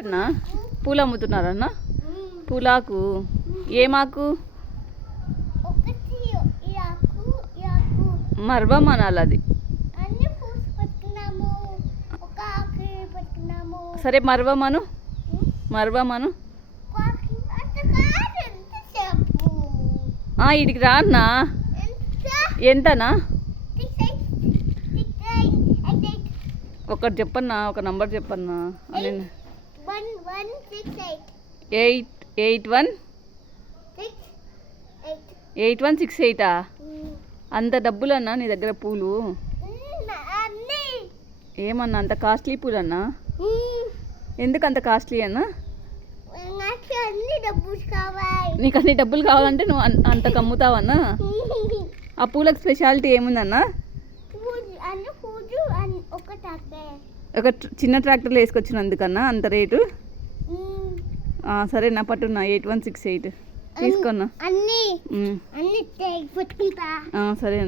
అన్నా పూలు అమ్ముతున్నారన్న పూలాకు ఏమాకు మర్వం అనాలి అది. సరే మర్వమను మర్వమను ఇడికి రా అన్నా. ఎంతనా ఒకటి చెప్పన్నా, ఒక నంబర్ చెప్పన్నా. 8168 అంత డబ్బులన్నా నీ దగ్గర పూలు? ఏమన్నా అంత కాస్ట్లీ పూలన్నా? ఎందుకు అంత కాస్ట్లీ అన్నా? నీకు అన్ని డబ్బులు కావాలంటే నువ్వు అంత కమ్ముతావన్నా? ఆ పూలకు స్పెషాలిటీ ఏముందన్నా? ఒక చిన్న ట్రాక్టర్లో వేసుకొచ్చినందుకన్నా అంత రేటు? సరేనా పట్టున్నా 8168 తీసుకున్నా. సరే.